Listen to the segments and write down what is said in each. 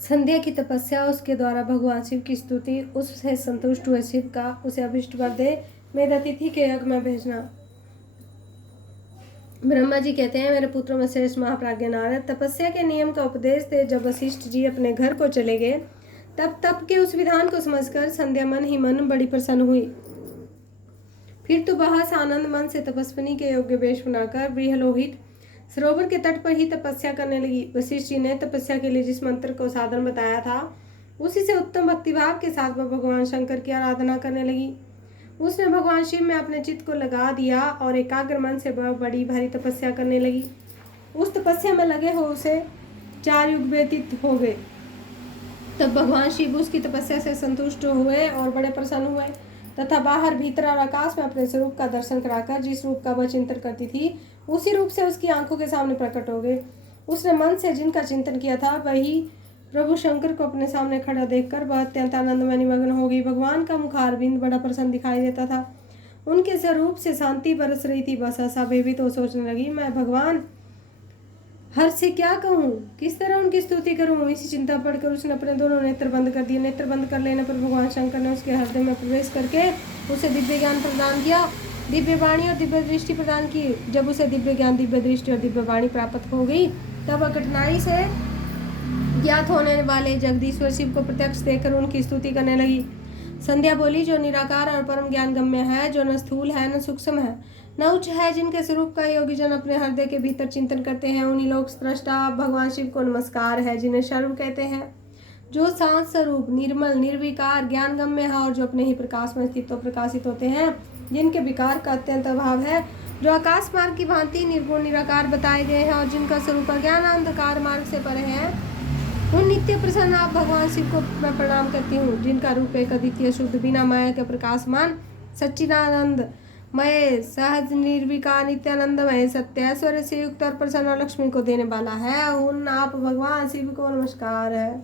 संध्या की तपस्या, उसके द्वारा भगवान शिव की स्तुति, उससे संतुष्ट हुए शिव का उसे अभिष्ट वर दे, मेरे अतिथि के यज्ञ में भेजना। ब्रह्मा जी कहते हैं, मेरे पुत्रों में श्रेष्ठ महाप्राज्ञ नारद तपस्या के नियम का उपदेश दे जब वशिष्ठ जी अपने घर को चले गए, तब के उस विधान को समझकर संध्या मन ही मन बड़ी प्रसन्न हुई। फिर तो बहस आनंद मन से तपस्विनी के योग्य वेश बनाकर बृहलोहित सरोवर के तट पर ही तपस्या करने लगी। वशिष्ठ जी ने तपस्या के लिए जिस मंत्र को साधन बताया था, उसी से उत्तम भक्तिभाव के साथ वह भगवान शंकर की आराधना करने लगी। उसने भगवान शिव में अपने चित्त को लगा दिया और एकाग्र मन से बड़ी भारी तपस्या करने लगी। उस तपस्या में लगे हो उसे 4 युग व्यतीत हो गए। तब भगवान शिव उसकी तपस्या से संतुष्ट हुए और बड़े प्रसन्न हुए तथा बाहर भीतर और आकाश में अपने स्वरूप का दर्शन कराकर जिस रूप का वह चिंतन करती थी, उसी रूप से उसकी आंखों के सामने प्रकट हो गए। उसने मन से जिनका चिंतन किया था, वही प्रभु शंकर को अपने सामने खड़ा देखकर वह अत्यंत आनंद में निमग्न हो गई। भगवान का मुखारविंद बड़ा प्रसन्न दिखाई देता था। उनके स्वरूप से शांति बरस रही थी। बस ऐसा बेबी तो सोचने लगी, मैं भगवान हर से क्या कहूँ, किस तरह उनकी स्तुति करूँ। इसी चिंता पड़कर उसने अपने दोनों नेत्र बंद कर दिए। नेत्र बंद कर लेने पर भगवान शंकर ने उसके हृदय में प्रवेश करके उसे दिव्य ज्ञान प्रदान किया, दिव्य वाणी और दिव्य दृष्टि प्रदान की। जब उसे दिव्य ज्ञान, दिव्य दृष्टि और दिव्य वाणी प्राप्त हो गई, तब वह कठिनाई से ज्ञात होने वाले जगदीश्वर शिव को प्रत्यक्ष देखकर उनकी स्तुति करने लगी। संध्या बोली, जो निराकार और परम ज्ञान गम्य है, जो न स्थूल है न सूक्ष्म है न उच्च है, जिनके स्वरूप का योगी जन अपने हृदय के भीतर चिंतन करते हैं, उन्हीं लोक स्रष्टा भगवान शिव को नमस्कार है, जिन्हें सर्व कहते हैं। जो शांत स्वरूप, निर्मल, निर्विकार, ज्ञान गम्य है और जो अपने ही प्रकाश में स्थित प्रकाशित होते हैं, जिनके विकार का अत्यंत अभाव है, जो आकाश मार्ग की भांति निर्गुण निराकार बताए गए हैं और जिनका स्वरूप ज्ञान अंधकार मार्ग से परे है, उन नित्य प्रसन्न आप भगवान शिव को मैं प्रणाम करती हूँ, जिनका रूप एक अद्वितीय शुद्ध बिना माया के प्रकाशमान सच्चिदानंद मय सहज निर्विकार नित्यानंदमय सत्य ऐश्वर्य से युक्त और प्रसन्न लक्ष्मी को देने वाला है, उन आप भगवान शिव को नमस्कार है।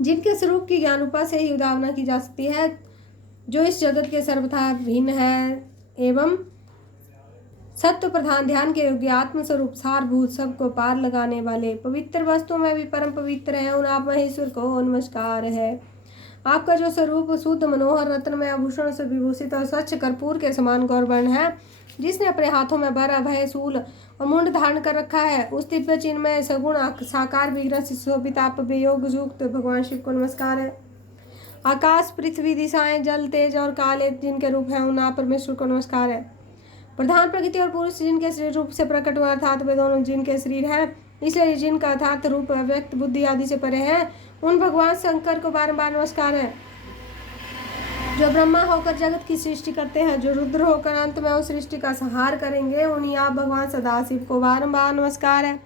जिनके स्वरूप की ज्ञान रूपा से ही उदाहरणा की जा सकती है, जो इस जगत के सर्वथा भिन्न है एवं सत्व प्रधान ध्यान के योग्य आत्मस्वरूप सारभूत सबको पार लगाने वाले पवित्र वस्तुओं में भी परम पवित्र है, उन आप महेश्वर को नमस्कार है। आपका जो स्वरूप शुद्ध मनोहर रत्नमय आभूषण से विभूषित और स्वच्छ कर्पूर के समान गौरवर्ण है, जिसने अपने हाथों में बर अभय शूल और मुंड धारण कर रखा है, उस दिव्य चिन्ह में सगुण साकार विग्रह से शोभित आप वियोग युक्त भगवान शिव को नमस्कार है। आकाश, पृथ्वी, दिशाएं, जल, तेज और काले जिनके रूप है, उन आप परमेश्वर को नमस्कार है। प्रधान प्रकृति और पुरुष जिनके शरीर रूप से प्रकट हुआ, अर्थात वे दोनों जिनके शरीर है, इसलिए जिनका अर्थात रूप व्यक्त बुद्धि आदि से परे है, उन भगवान शंकर को बारंबार नमस्कार है। जो ब्रह्मा होकर जगत की सृष्टि करते हैं, जो रुद्र होकर अंत में उस सृष्टि का संहार करेंगे, उन्हीं आप भगवान सदाशिव को बारंबार नमस्कार है।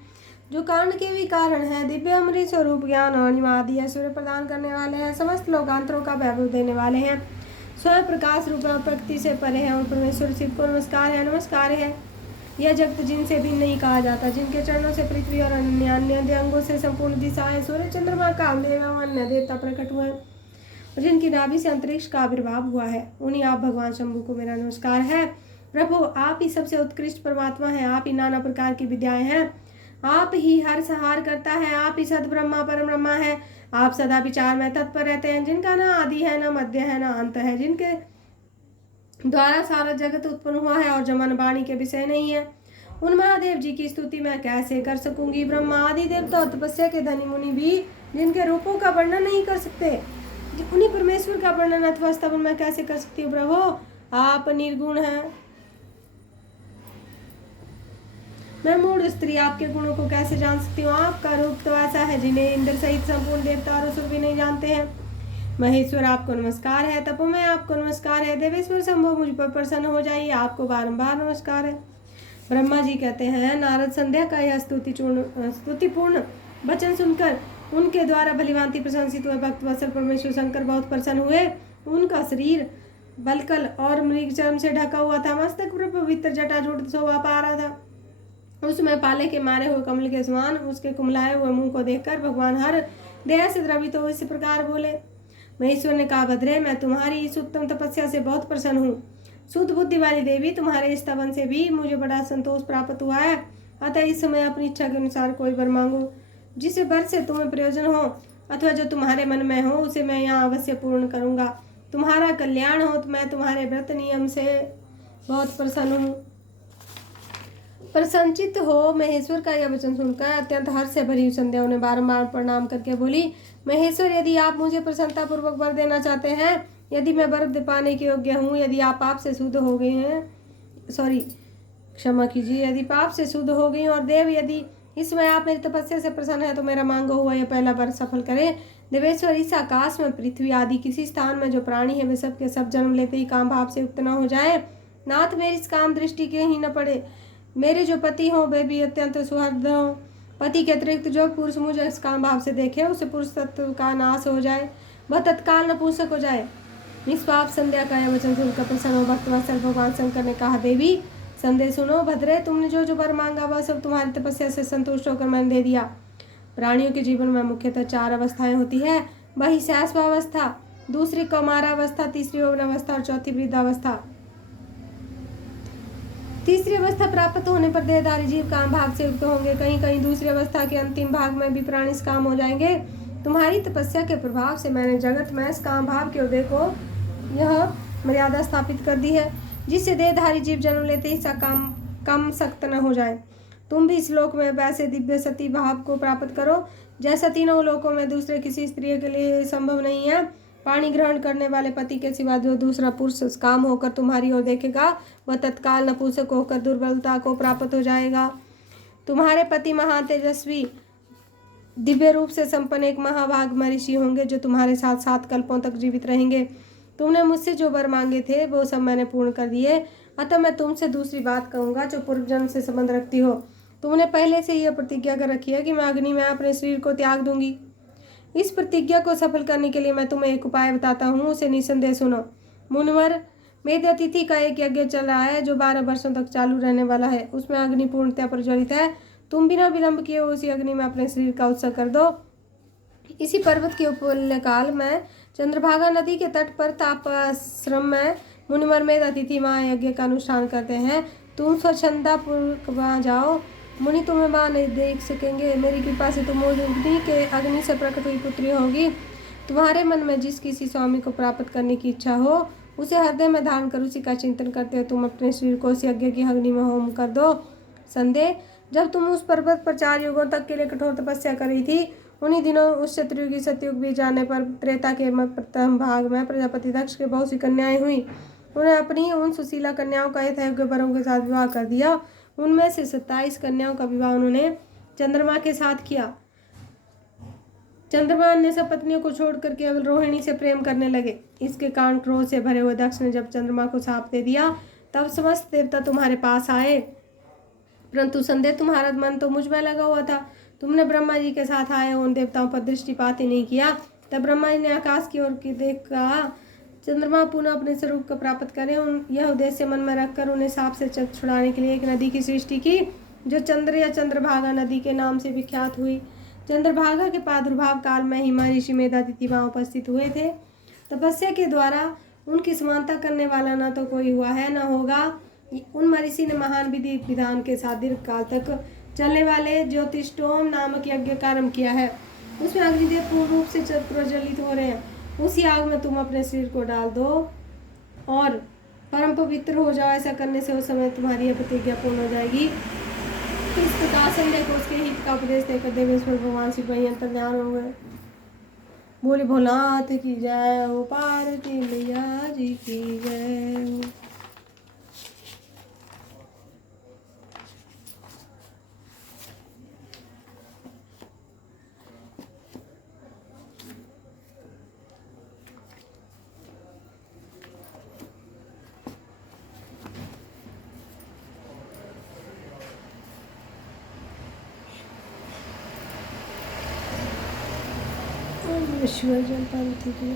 जो कारण के भी कारण है, दिव्य अमृत स्वरूप ज्ञान और अनिमादि ऐश्वर्य प्रदान करने वाले हैं, समस्त लोकांतरों का वैभव देने वाले हैं, स्वयं प्रकाश रूप और प्रकृति से परे हैं, उन परमेश्वर शिव को नमस्कार है। नमस्कार है यह जगत जिनसे भी नहीं कहा जाता, जिनके चरणों से पृथ्वी और अन्य अन्य अंगों से संपूर्ण दिशाएं, सूर्य, चंद्रमा, कामदेव एवं अन्य देवता प्रकट हुए और जिनकी नाभि से अंतरिक्ष का आविर्भाव हुआ है, उन्हीं आप भगवान शंभु को मेरा नमस्कार है। प्रभु, आप ही सबसे उत्कृष्ट परमात्मा है, आप ही नाना प्रकार की विद्याएं हैं, आप ही हर संहार करता है, आप ही सद ब्रह्मा परम ब्रह्मा है, आप सदा विचार में तत्पर रहते हैं, जिनका ना आदि है, ना मध्य है, ना अंत है, जिनके द्वारा सारा जगत उत्पन्न हुआ है और जमन वाणी के विषय नहीं है, उन महादेव जी की स्तुति मैं कैसे कर सकूंगी। ब्रह्मा आदि देवता और तपस्या के धनी मुनि भी जिनके रूपों का वर्णन नहीं कर सकते, उन्हीं परमेश्वर का वर्णन अथवा स्तवन मैं कैसे कर सकती हूँ। प्रभु, आप निर्गुण हैं, मैं मूढ़ स्त्री आपके गुणों को कैसे जान सकती हूँ। आपका रूप तो ऐसा है जिन्हें इंद्र सहित संपूर्ण देवता और असुर भी नहीं जानते हैं। महेश्वर, आपको नमस्कार है। तपोमय, आपको नमस्कार है। देवेश्वर शंभो, मुझ पर प्रसन्न हो जाइए, आपको बारंबार नमस्कार है। ब्रह्मा जी कहते हैं, नारद संध्या का यह स्तुतिपूर्ण वचन सुनकर उनके द्वारा भलीभांति प्रशंसित हुए भक्त वत्सल परमेश्वर शंकर बहुत प्रसन्न हुए। उनका शरीर बलकल और मृग चर्म से ढका हुआ था, मस्तक पर पवित्र जटाजूट शोभा पा रहा था। उसमें पाले के मारे हुए कमल के समान उसके कुमलाए हुए मुंह को देखकर भगवान हर दया से द्रवित हो इस प्रकार बोले। महेश्वर ने कहा, भद्रे, मैं तुम्हारी इस उत्तम तपस्या से बहुत प्रसन्न हूँ। शुद्ध बुद्धि वाली देवी, तुम्हारे इस स्तवन से भी मुझे बड़ा संतोष प्राप्त हुआ है, अतः इस समय अपनी इच्छा के अनुसार कोई वर मांगो। जिसे वर्ष से तुम्हें प्रयोजन हो अथवा जो तुम्हारे मन में हो उसे मैं यहाँ अवश्य पूर्ण करूँगा। तुम्हारा कल्याण हो तो मैं तुम्हारे व्रत नियम से बहुत प्रसन्न हूँ। प्रसन्नचित्त हो महेश्वर का यह वचन सुनकर अत्यंत हर्ष से भरी संध्या उन्हें बारंबार प्रणाम करके बोली, महेश्वर, यदि आप मुझे प्रसन्नता पूर्वक वर देना चाहते हैं, यदि मैं वर पाने के योग्य हूँ, यदि आप पाप से शुद्ध हो गए हैं, क्षमा कीजिए, यदि पाप से शुद्ध हो गई और देव यदि इस समय आप मेरी तपस्या से प्रसन्न है तो मेरा मांगा हुआ यह पहला वर सफल करें। देवेश्वर, इस आकाश में पृथ्वी आदि किसी स्थान में जो प्राणी है वे सब के सब जन्म लेते ही काम भाव से युक्त न हो जाए। नाथ, मेरी इस काम दृष्टि के ही न पड़े। मेरे जो पति हों वे भी अत्यंत सुहृद हों। पति के अतिरिक्त जो पुरुष मुझे इस काम भाव से देखे उसे पुरुष तत्व का नाश हो जाए, वह तत्काल नपुंसक हो जाए। निष्पाप संध्या का यह वचन सुनकर प्रसन्न हो भक्तवत्सल भगवान शंकर ने कहा, देवी संदेह सुनो। भद्रे, तुमने जो जो वर मांगा वह सब तुम्हारी तपस्या से संतुष्ट होकर मैंने दे दिया। प्राणियों के जीवन में मुख्यतः 4 अवस्थाएं होती है, वही शैशवावस्था, दूसरी कौमारावस्था, तीसरी यौवनावस्था और चौथी वृद्धावस्था। तीसरी अवस्था प्राप्त होने पर देहधारी जीव काम भाव से युक्त होंगे। कहीं कहीं दूसरी अवस्था के अंतिम भाग में भी प्राणी इस काम हो जाएंगे। तुम्हारी तपस्या के प्रभाव से मैंने जगत में इस काम भाव के उदय को यह मर्यादा स्थापित कर दी है, जिससे देहधारी जीव जन्म लेते ही काम कम सख्त न हो जाए। तुम भी इस लोक में वैसे दिव्य सती भाव को प्राप्त करो जैसा तीनों लोकों में दूसरे किसी स्त्री के लिए संभव नहीं है। पाणी ग्रहण करने वाले पति के सिवा जो दूसरा पुरुष काम होकर तुम्हारी ओर देखेगा वह तत्काल नपुंसक होकर दुर्बलता को प्राप्त हो जाएगा। तुम्हारे पति महान तेजस्वी दिव्य रूप से संपन्न एक महाभाग महर्षि होंगे जो तुम्हारे साथ 7 कल्पों तक जीवित रहेंगे। तुमने मुझसे जो वर मांगे थे वो सब मैंने पूर्ण कर दिए। अतः मैं तुमसे दूसरी बात कहूँगा जो पूर्व जन्म से संबंध रखती हो। तुमने पहले से यह प्रतिज्ञा कर रखी है कि मैं अग्नि में अपने शरीर को त्याग दूंगी। इस प्रतिज्ञा को सफल करने के लिए मैं तुम्हें एक उपाय बताता हूँ, उसे निसंदेह सुनो। मुनिवर, मेरे अतिथि का एक यज्ञ चल रहा है जो 12 वर्षों तक चालू रहने वाला है। उसमें अग्नि पूर्णतया प्रज्वलित है। तुम बिना विलंब किए उसी अग्नि में अपने शरीर का उत्सर्ग कर दो। इसी पर्वत के उपल्य काल में चंद्रभागा नदी के तट पर तापाश्रम में मुनिवर मेरे अतिथि वहाँ यज्ञ का अनुष्ठान करते हैं। तुम स्वच्छंदा पूर्वक वहाँ जाओ। मुनि तुम्हें वहाँ नहीं देख सकेंगे। मेरी कृपा से तुम अग्नि से प्रकट हुई पुत्री होगी। तुम्हारे मन में जिस किसी स्वामी को प्राप्त करने की इच्छा हो उसे हृदय में धारण कर उसी का चिंतन करते हुए तुम अपने शरीर को उस यज्ञ की अग्नि में होम कर दो। संदेह, जब तुम उस पर्वत पर 4 युगों तक के लिए कठोर तपस्या कर रही थी, उन्हीं दिनों उस शत्रुयुगी सतयुग बीत जाने पर त्रेता के प्रथम भाग में प्रजापति दक्ष के बहुत सी कन्याएं हुई। उन्हें अपनी उन सुशीला कन्याओं का यथायोग्य वरों के साथ विवाह कर दिया। उनमें से 27 कन्याओं का विवाह उन्होंने चंद्रमा के साथ किया। चंद्रमा अन्य सब पत्नियों को छोड़कर केवल रोहिणी से प्रेम करने लगे। इसके कारण क्रोध से भरे हुए दक्ष ने जब चंद्रमा को शाप दे दिया तब समस्त देवता तुम्हारे पास आए, परंतु संदेह तुम्हारा मन तो मुझ में लगा हुआ था। तुमने ब्रह्मा जी के साथ आए उन देवताओं पर दृष्टिपात ही नहीं किया। तब ब्रह्मा जी ने आकाश की ओर देख कहा, चंद्रमा पुनः अपने स्वरूप को प्राप्त करें। यह उद्देश्य मन में रखकर उन्हें साप से छुड़ाने के लिए एक नदी की सृष्टि की जो चंद्र या चंद्रभागा नदी के नाम से विख्यात हुई। चंद्रभागा के प्रादुर्भाव काल में ही महर्षि मेधातिथि वहाँ उपस्थित हुए थे। तपस्या के द्वारा उनकी समानता करने वाला न तो कोई हुआ है न होगा। उन महर्षि ने महान विधि विधान के साथ दीर्घ काल तक चलने वाले ज्योतिष्टोम नामक यज्ञ का आरंभ किया है। उसमें अग्निदेव पूर्ण रूप से प्रज्वलित हो रहे हैं। उसी आग में तुम अपने शरीर को डाल दो और परम पवित्र हो जाओ। ऐसा करने से उस समय तुम्हारी यह प्रतिज्ञा पूर्ण हो जाएगी। इस प्रकार संजय को उसके हित का उपदेश देकर देवेश्वर भगवान शिव वहीं अंतर्ध्यान हो गए। बोले भोलानाथ की जय हो, पार्वती मैया जी की जय हो। विश्व जल पार्वती की